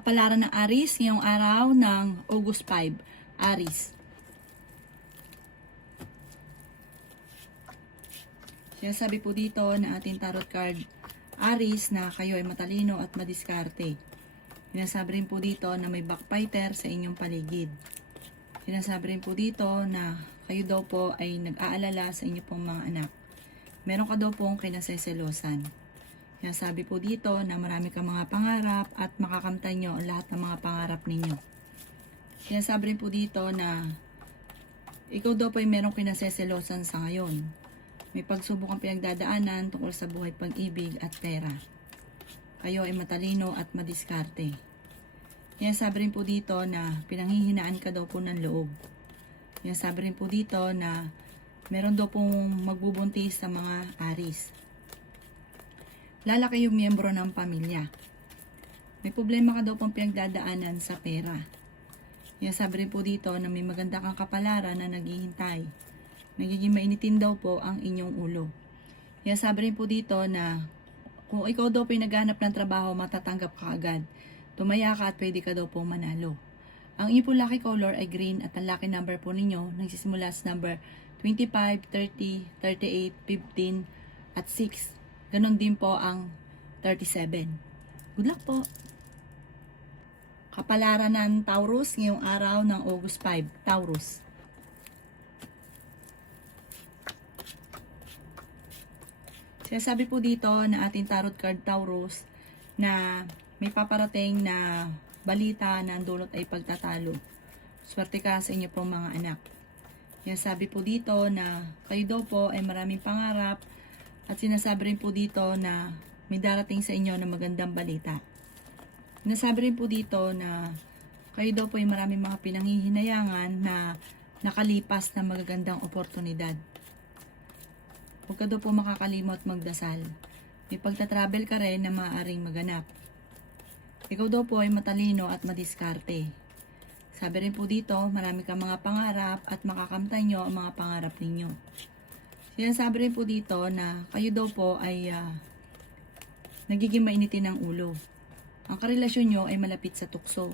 Kapalaran ng Aries ngayong araw ng August 5. Aries. Sinasabi po dito na ating tarot card Aries na kayo ay matalino at madiskarte. Sinasabi rin po dito na may backbiter sa inyong paligid. Sinasabi rin po dito na kayo daw po ay nag-aalala sa inyong pong mga anak. Meron ka daw pong kinaseselosan. Sinasabi po dito na marami kang mga pangarap at makakamtan nyo ang lahat ng mga pangarap ninyo. Sinasabi rin po dito na ikaw daw po ay merong kinaseselosan sa ngayon. May pagsubok ang pinagdadaanan tungkol sa buhay, pag-ibig at pera. Kayo ay matalino at madiskarte. Sinasabi rin po dito na pinanghihinaan ka daw po ng loob. Sinasabi rin po dito na meron daw pong magbubuntis sa mga Aries. Lalaki yung miyembro ng pamilya. May problema ka daw pong pinagdadaanan sa pera. Sinasabi rin po dito na may maganda kang kapalaran na naghihintay. Nagiging mainitin daw po ang inyong ulo. Sinasabi rin po dito na kung ikaw daw po ay naghanap ng trabaho, matatanggap ka agad. Tumaya ka at pwede ka daw po manalo. Ang inyong po lucky color ay green at ang lucky number po ninyo nagsisimula sa number 25, 30, 38, 15 at 6. Ganon din po ang 37. Good luck po! Kapalaran ng Taurus ngayong araw ng August 5. Taurus. Sinasabi po dito na ating tarot card Taurus na may paparating na balita na ang dulot ay pagtatalo. Swerte ka sa inyo pong mga anak. Sinasabi po dito na kayo daw po ay maraming pangarap. At sinasabi rin po dito na may darating sa inyo na magandang balita. Sinasabi rin po dito na kayo daw po ay maraming mga pinanghihinayangan na nakalipas na magagandang oportunidad. Huwag ka daw po makakalimot magdasal. May pagtatravel ka rin na maaaring maganap. Ikaw daw po ay matalino at madiskarte. Sabi rin po dito, marami kang mga pangarap at makakamtan nyo ang mga pangarap ninyo. Sinasabi rin po dito na kayo daw po ay nagiging mainitin ng ulo. Ang karelasyon nyo ay malapit sa tukso.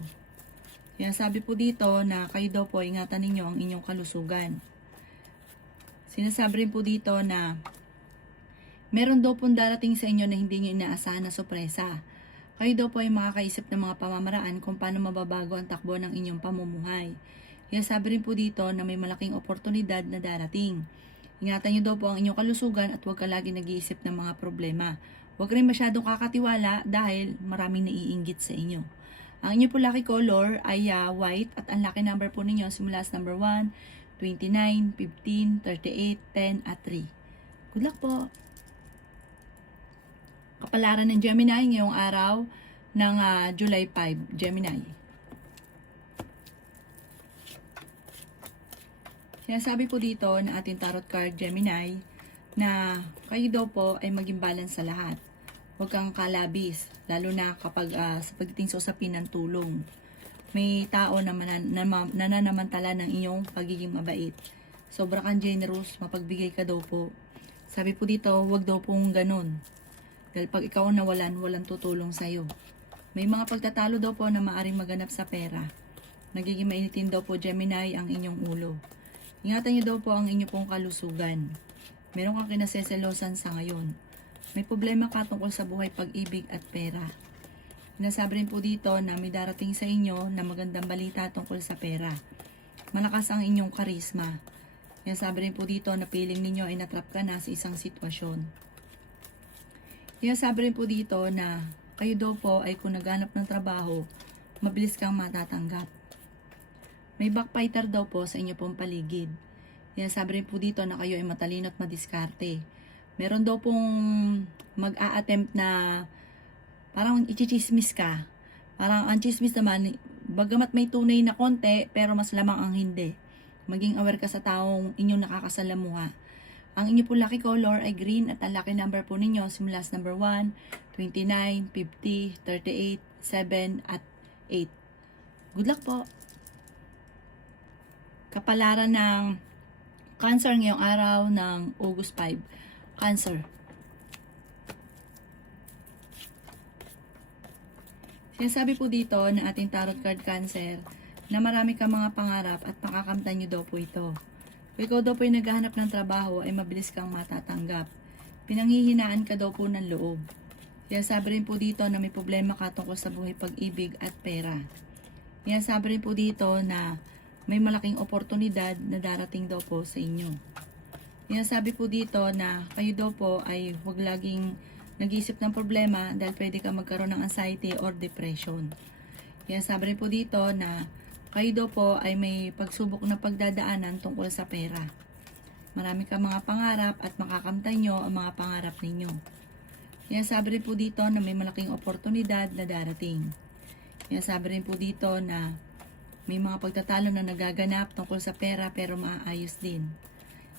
Sinasabi po dito na kayo daw po ingatan ninyo ang inyong kalusugan. Sinasabi rin po dito na meron daw pong darating sa inyo na hindi nyo inaasahan na sorpresa. Kayo daw po ay makakaisip ng mga pamamaraan kung paano mababago ang takbo ng inyong pamumuhay. Sinasabi rin po dito na may malaking oportunidad na darating. Ingatan nyo daw po ang inyong kalusugan at huwag ka lagi nag-iisip ng mga problema. Huwag rin masyadong kakatiwala dahil maraming naiinggit sa inyo. Ang inyong po lucky color ay white at ang lucky number po ninyo simula sa number 1, 29, 15, 38, 10 at 3. Good luck po! Kapalaran ng Gemini ngayong araw ng July 5, Gemini. Sinasabi po dito na ating tarot card Gemini na kayo daw po ay maging balance sa lahat. Huwag kang kalabis, lalo na kapag sa pagdating sa usapin ng tulong. May tao na nananamantala ng inyong pagiging mabait. Sobra kang generous, mapagbigay ka daw po. Sabi po dito, huwag daw pong ganun. Dahil pag ikaw nawalan, walang tutulong sa'yo. May mga pagtatalo daw po na maaring maganap sa pera. Nagiging mainitin daw po Gemini ang inyong ulo. Ingatan nyo daw po ang inyong pong kalusugan. Meron kang kinaseselosan sa ngayon. May problema ka tungkol sa buhay, pag-ibig at pera. Sinasabi rin po dito na may darating sa inyo na magandang balita tungkol sa pera. Malakas ang inyong karisma. Sinasabi rin po dito na feeling ninyo ay natrap ka na sa isang sitwasyon. Sinasabi rin po dito na kayo daw po ay kung naghanap ng trabaho, mabilis kang matatanggap. May backbiter daw po sa inyo pong paligid. Sinasabi rin po dito na kayo ay matalino at madiskarte. Meron daw pong mag-a-attempt na parang ichichismis ka. Parang ang chismis naman, bagamat may tunay na konti, pero mas lamang ang hindi. Maging aware ka sa taong inyong nakakasalamuha. Ang inyo po lucky color ay green at ang lucky number po ninyo simula sa number 1, 29, 50, 38, 7 at 8. Good luck po! Kapalaran ng Cancer ngayong araw ng August 5. Cancer. Sinasabi po dito na ating tarot card Cancer na marami kang mga pangarap at makakamtan nyo daw po ito. Kung ikaw daw po ay naghahanap ng trabaho ay mabilis kang matatanggap. Pinanghihinaan ka daw po ng loob. Sinasabi rin po dito na may problema ka tungkol sa buhay pag-ibig at pera. Sinasabi rin po dito na may malaking oportunidad na darating daw po sa inyo. Sinasabi po dito na kayo daw po ay huwag laging nag-iisip ng problema dahil pwede ka magkaroon ng anxiety or depression. Sinasabi rin po dito na kayo daw po ay may pagsubok na pagdadaanan tungkol sa pera. Marami kang mga pangarap at makakamtan nyo ang mga pangarap ninyo. Sinasabi rin po dito na may malaking oportunidad na darating. Sinasabi rin po dito na may mga pagtatalo na nagaganap tungkol sa pera pero maayos din.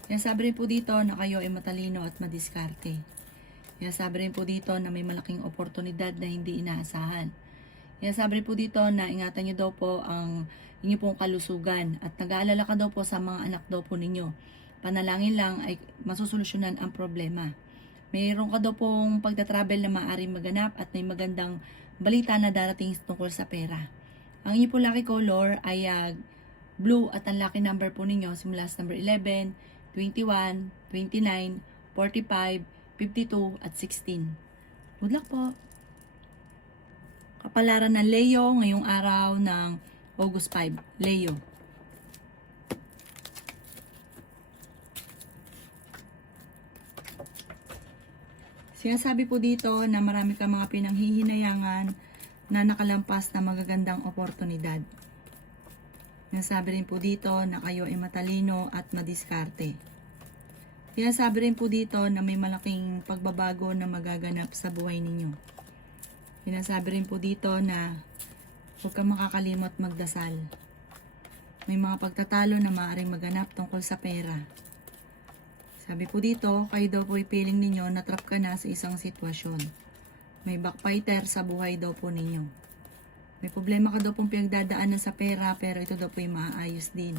Sinasabi rin po dito na kayo ay matalino at madiskarte. Sinasabi rin po dito na may malaking oportunidad na hindi inaasahan. Sinasabi rin po dito na ingatan nyo daw po ang inyo pong kalusugan at nag-aalala ka daw po sa mga anak daw po ninyo. Panalangin lang ay masusolusyonan ang problema. Mayroon ka daw pong pagta-travel na maaaring maganap at may magandang balita na darating tungkol sa pera. Ang inyo po lucky color ay blue at ang lucky number po ninyo simula sa number 11, 21, 29, 45, 52 at 16. Good luck po! Kapalaran ng Leo ngayong araw ng August 5. Leo. Sinasabi po dito na marami kang mga pinanghihinayangan na nakalampas na magagandang oportunidad. Sinasabi rin po dito na kayo ay matalino at madiskarte. Sinasabi rin po dito na may malaking pagbabago na magaganap sa buhay ninyo. Sinasabi rin po dito na huwag kang makakalimot magdasal. May mga pagtatalo na maaaring maganap tungkol sa pera. Sabi po dito, kayo daw po ipiling ninyo na trap ka na sa isang sitwasyon. May backfighter sa buhay daw po ninyo. May problema ka daw pong pinagdadaanan sa pera pero ito daw po ay maayos din.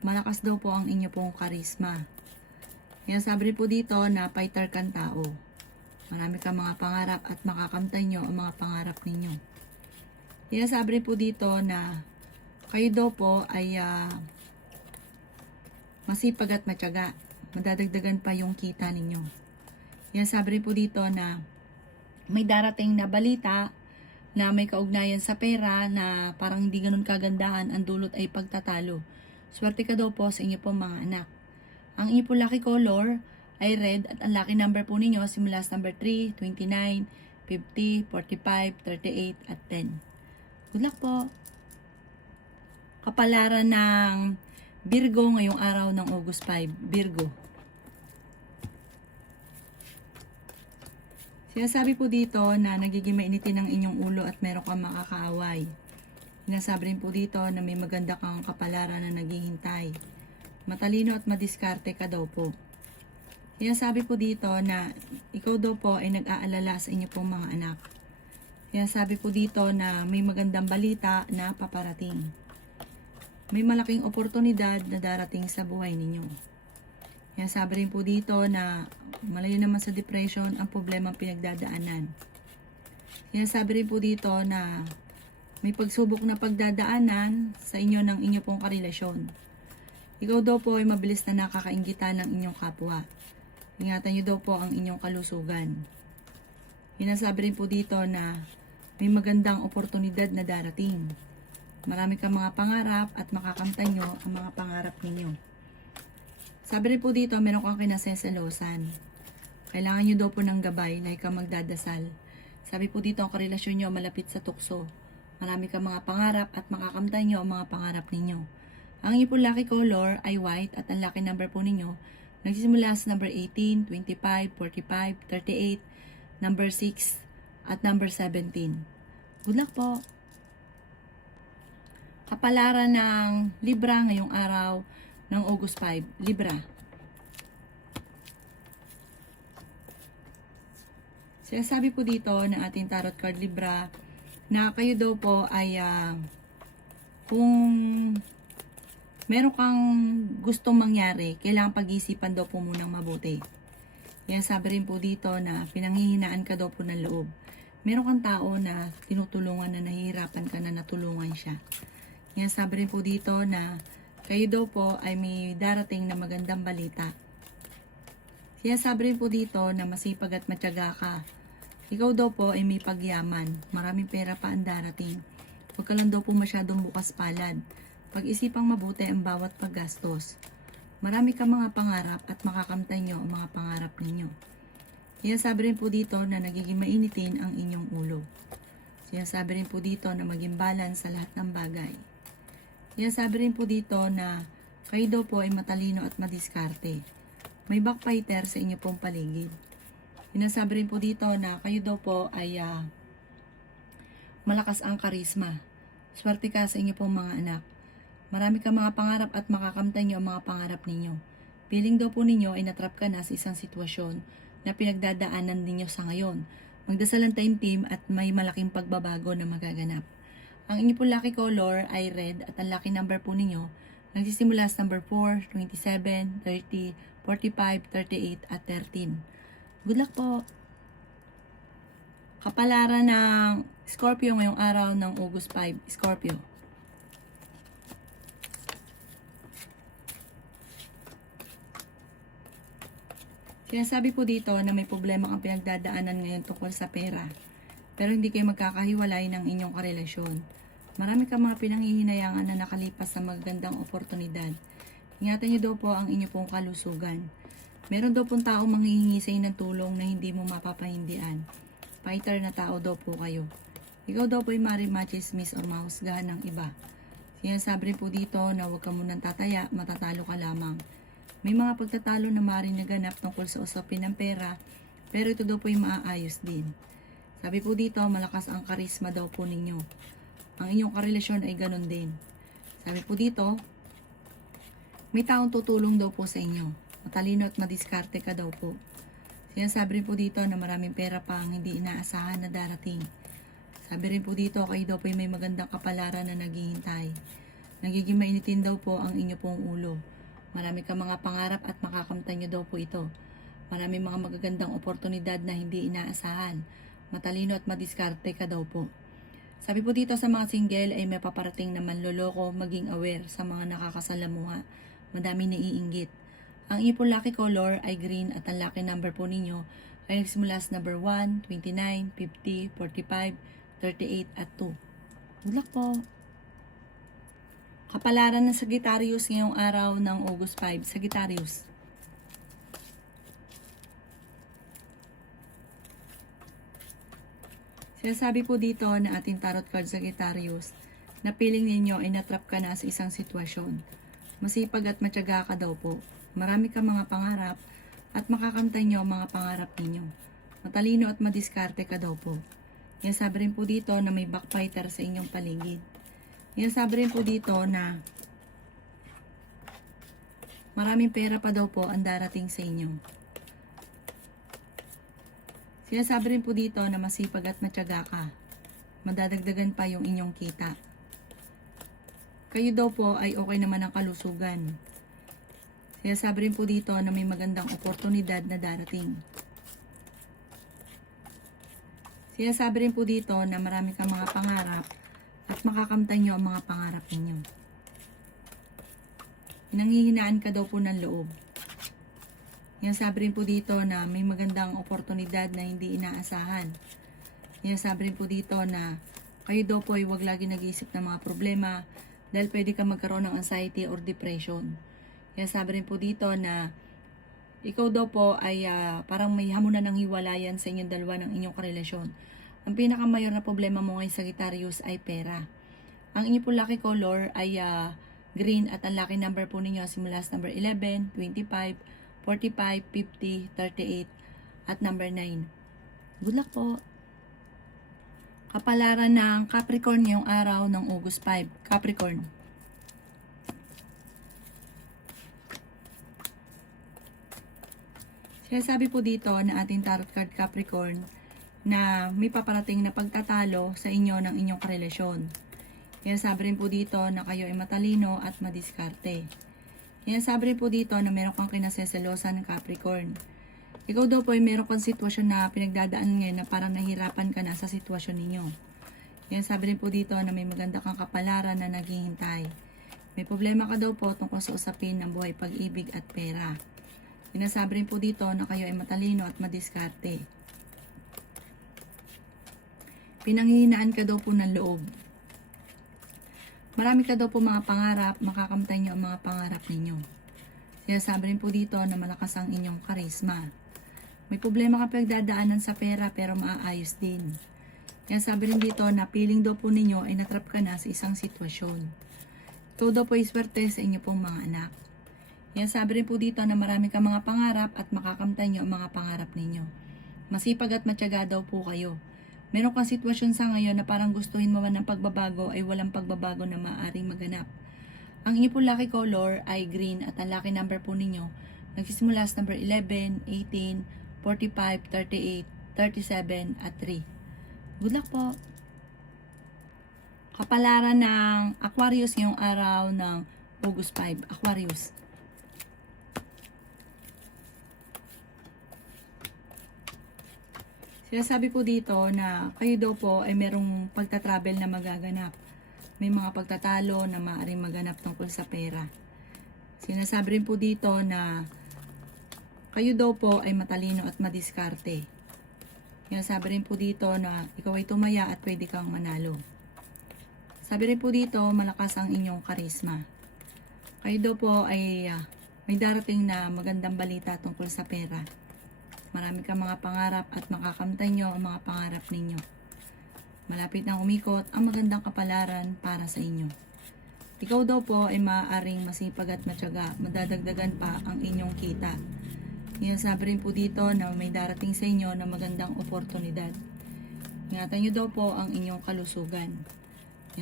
Malakas daw po ang inyo pong karisma. Kaya sabi po dito na fighter kang tao. Marami kang mga pangarap at makakamtan nyo ang mga pangarap ninyo. Kaya sabi po dito na kayo daw po ay masipag at matyaga. Madadagdagan pa yung kita ninyo. Kaya sabi po dito na may darating na balita na may kaugnayan sa pera na parang hindi ganun kagandahan, ang dulot ay pagtatalo. Swerte ka daw po sa inyo po mga anak. Ang inyo po lucky color ay red at ang lucky number po ninyo simula sa number 3, 29, 50, 45, 38 at 10. Good luck po! Kapalaran ng Virgo ngayong araw ng August 5. Virgo. Sinasabi po dito na nagiging mainitin ang inyong ulo at meron kang makakaaway. Sinasabi rin po dito na may maganda kang kapalaran na naghihintay. Matalino at madiskarte ka daw po. Sinasabi po dito na ikaw daw po ay nag-aalala sa inyo pong mga anak. Sinasabi po dito na may magandang balita na paparating. May malaking oportunidad na darating sa buhay ninyo. Kaya sabi rin po dito na malayo naman sa depression ang problema pinagdadaanan. Kaya sabi rin po dito na may pagsubok na pagdadaanan sa inyo ng inyo pong karelasyon. Ikaw daw po ay mabilis na nakakainggitan ng inyong kapwa. Ingatan nyo daw po ang inyong kalusugan. Sinasabi rin po dito na may magandang oportunidad na darating. Marami kang mga pangarap at makakamtan nyo ang mga pangarap ninyo. Sabi rin po dito, meron kang kinaseselosan. Kailangan nyo daw po ng gabay, like kang magdadasal. Sabi po dito, ang karelasyon nyo malapit sa tukso. Marami kang mga pangarap at makakamtan nyo ang mga pangarap ninyo. Ang inyo po lucky color ay white at ang lucky number po ninyo nagsisimula sa number 18, 25, 45, 38, number 6 at number 17. Good luck po! Kapalaran ng Libra ngayong araw ng August 5. Libra. Sinasabi po dito ng ating tarot card Libra na kayo daw po ay kung meron kang gustong mangyari, kailangan pag-isipan daw po munang mabuti. Kaya sabi rin po dito na pinanghihinaan ka daw po ng loob. meron kang tao na tinutulungan na nahihirapan ka na natulungan siya. Yan, sabi rin po dito na kayo daw po ay may darating na magandang balita. Kaya sabi rin po dito na masipag at matyaga ka. Ikaw daw po ay may pagyaman. Maraming pera pa ang darating. Huwag ka lang daw po masyadong bukas palad. Pag-isipang mabuti ang bawat paggastos. Marami ka mga pangarap at makakamtan nyo ang mga pangarap ninyo. Kaya sabi rin po dito na nagiging mainitin ang inyong ulo. Kaya sabi rin po dito na maging balance sa lahat ng bagay. Kaya sabi rin po dito na kayo daw po ay matalino at madiskarte. May backfighter sa inyo pong paligid. Sinasabi rin po dito na kayo daw po ay malakas ang karisma. Swerte ka sa inyo pong mga anak. Marami ka mga pangarap at makakamtan nyo ang mga pangarap ninyo. Piling daw po ninyo ay natrap ka na sa isang sitwasyon na pinagdadaanan ninyo sa ngayon. Magdasalan tayong team at may malaking pagbabago na magaganap. Ang inyo po lucky color ay red at ang lucky number po ninyo nagsisimula sa number 4, 27, 30, 45, 38 at 13. Good luck po! Kapalaran ng Scorpio ngayong araw ng August 5. Scorpio. Sinasabi po dito na may problema ang pinagdadaanan ngayon tungkol sa pera. Pero hindi kayo magkakahiwalay ng inyong karelasyon. Marami ka mga pinanghihinayangan na nakalipas sa magandang oportunidad. Ingatan niyo daw po ang inyo pong kalusugan. Meron daw pong taong manghihingi sa inyo ng tulong na hindi mo mapapahindian. Fighter na tao daw po kayo. Ikaw daw po ay machismis o mahusgahan ng iba. Sinasabi rin po dito na huwag ka munang tataya, matatalo ka lamang. May mga pagtatalo na maaaring naganap tungkol sa usapin ng pera, pero ito daw po ay maaayos din. Sabi po dito, malakas ang karisma daw po ninyo. Ang inyong karelasyon ay ganun din. Sabi po dito, may taong tutulong daw po sa inyo. Matalino at madiskarte ka daw po. Sinasabi rin po dito na maraming pera pa ang hindi inaasahan na darating. Sabi rin po dito, kayo daw po ay may magandang kapalaran na naghihintay. Nagiging mainitin daw po ang inyo pong ulo. Marami ka mga pangarap at makakamtan nyo daw po ito. Maraming mga magagandang oportunidad na hindi inaasahan. Matalino at madiskarte ka daw po. Sabi po dito sa mga single ay may paparating na manloloko, maging aware sa mga nakakasalamuha. Madami naiinggit. Ang inyo po lucky color ay green at ang lucky number po ninyo ay nagsimula sa number 1, 29, 50, 45, 38 at 2. Good luck po! Kapalaran ng Sagittarius ngayong araw ng August 5. Sagittarius. Sinasabi po dito na ating tarot card Sagittarius na piling ninyo ay natrap ka na sa isang sitwasyon. Masipag at matyaga ka daw po. Marami ka mga pangarap at makakamtan nyo ang mga pangarap ninyo. Matalino at madiskarte ka daw po. Yan sabi rin po dito na may backfighter sa inyong paligid. Yan sabi rin po dito na maraming pera pa daw po ang darating sa inyo. Sinasabi rin po dito na masipag at matyaga ka. Madadagdagan pa yung inyong kita. Kayo daw po ay okay naman ang kalusugan. Sinasabi rin po dito na may magandang oportunidad na darating. Sinasabi rin po dito na marami kang mga pangarap at makakamtan nyo ang mga pangarap ninyo. Pinanghihinaan ka daw po ng loob. Yan sabi rin po dito na may magandang oportunidad na hindi inaasahan. Yan sabi rin po dito na kayo daw po ay huwag lagi nag-iisip ng mga problema dahil pwede ka magkaroon ng anxiety or depression. Yan sabi rin po dito na ikaw daw po ay parang may hamunan ng hiwalayan sa inyong dalawa ng inyong karelasyon. Ang pinakamayor na problema mo ngayon Sagittarius ay pera. Ang inyo po lucky color ay green at ang lucky number po ninyo simula sa number 11, 25, 45, 50, 38 at number 9. Good luck po! Kapalaran ng Capricorn ngayong araw ng August 5. Capricorn. Sinasabi po dito na ating tarot card Capricorn na may paparating na pagtatalo sa inyo ng inyong karelasyon. Sinasabi rin po dito na kayo ay matalino at madiskarte. Sinasabi rin po dito na meron kang kinaseselosan ng Capricorn. Ikaw daw po ay meron kang sitwasyon na pinagdadaan ngayon na parang nahirapan ka na sa sitwasyon ninyo. Yan, sabi rin po dito na may maganda kang kapalaran na naghihintay. May problema ka daw po tungkol sa usapin ng buhay, pag-ibig at pera. Sinasabi rin po dito na kayo ay matalino at madiskarte. Pinanghihinaan ka daw po ng loob. Marami ka daw po mga pangarap, makakamtan niyo ang mga pangarap ninyo. Sinasabi rin po dito na malakas ang inyong karisma. May problema ka pagdadaanan sa pera pero maaayos din. Sinasabi rin dito na feeling daw po ninyo ay natrap ka na sa isang sitwasyon. Ito daw po ay swerte sa inyo pong mga anak. Sabi rin po dito na marami ka mga pangarap at makakamtan niyo ang mga pangarap ninyo. Masipag at matyaga daw po kayo. Meron kang sitwasyon sa ngayon na parang gustuhin mo man ng pagbabago ay walang pagbabago na maaaring maganap. Ang inyo po lucky color ay green at ang lucky number po ninyo nagsisimula sa number 11, 18, 45, 38, 37 at 3. Good luck po! Kapalaran ng Aquarius ngayong araw ng August 5. Aquarius. Sinasabi po dito na kayo daw po ay merong pagta-travel na magaganap. May mga pagtatalo na maaaring maganap tungkol sa pera. Sinasabi rin po dito na kayo daw po ay matalino at madiskarte. Sinasabi rin po dito na ikaw ay tumaya at pwede kang manalo. Sabi rin po dito, malakas ang inyong karisma. Kayo daw po ay may darating na magandang balita tungkol sa pera. Marami kang mga pangarap at makakamtan nyo ang mga pangarap ninyo. Malapit nang umikot ang magandang kapalaran para sa inyo. Ikaw daw po ay maaaring masipag at matyaga, madadagdagan pa ang inyong kita. Sabi rin po dito na may darating sa inyo na magandang oportunidad. Ingatan nyo daw po ang inyong kalusugan.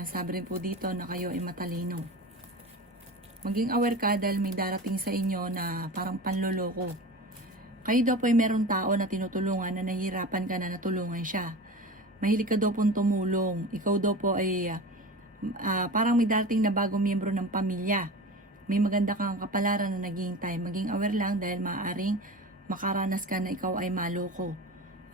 Sabi rin po dito na kayo ay matalino. Maging aware ka dahil may darating sa inyo na parang panloloko. Kayo daw po ay merong tao na tinutulungan na nahihirapan ka na natulungan siya. Mahilig ka daw pong tumulong. Ikaw daw po ay parang may darating na bagong miyembro ng pamilya. May maganda kang kapalaran na naghihintay. Maging aware lang dahil maaaring makaranas ka na ikaw ay maloko.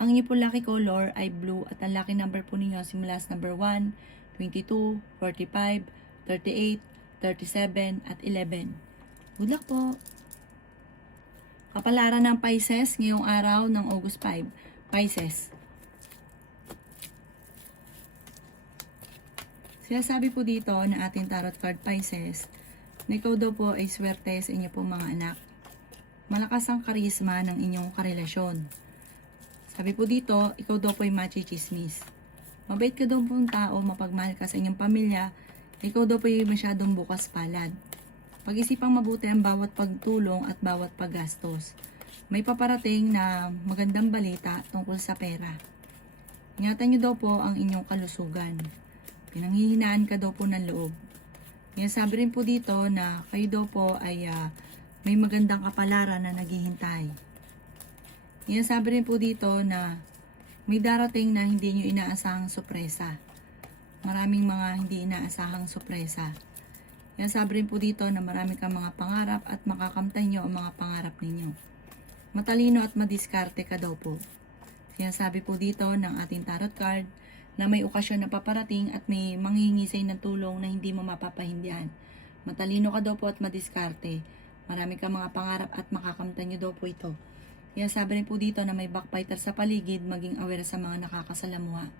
Ang inyo po lucky color ay blue at ang lucky number po ninyo simula sa number 1, 22, 45, 38, 37 at 11. Good luck po! Kapalaran ng Pisces ngayong araw ng August 5. Pisces. Sinasabi po dito na ating tarot card Pisces na ikaw daw po ay swerte sa inyo pong mga anak. Malakas ang karisma ng inyong karelasyon. Sabi po dito, ikaw daw po ay machichismis. Mabait ka daw pong tao, mapagmahal ka sa inyong pamilya, ikaw daw po ay masyadong bukas palad. Pag-isipang mabuti ang bawat pagtulong at bawat paggastos. May paparating na magandang balita tungkol sa pera. Ingatan niyo daw po ang inyong kalusugan. Pinanghihinaan ka daw po ng loob. Sabi rin po dito na kayo daw po ay may magandang kapalaran na naghihintay. Sabi rin po dito na may darating na hindi nyo inaasahang sorpresa. Maraming mga hindi inaasahang sorpresa. Sabi rin po dito na marami kang mga pangarap at makakamtan nyo ang mga pangarap ninyo. Matalino at madiskarte ka daw po. Sinasabi po dito ng ating tarot card na may okasyon na paparating at may manghihingi ng tulong na hindi mo mapapahindihan. Matalino ka daw po at madiskarte. Marami kang mga pangarap at makakamtan nyo daw po ito. Sabi rin po dito na may backbiter sa paligid, maging aware sa mga nakakasalamuha.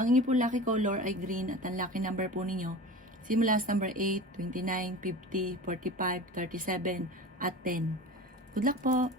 Ang inyo po lucky color ay green at ang lucky number po ninyo simula sa number 8, 29, 50, 45, 37 at 10. Good luck po!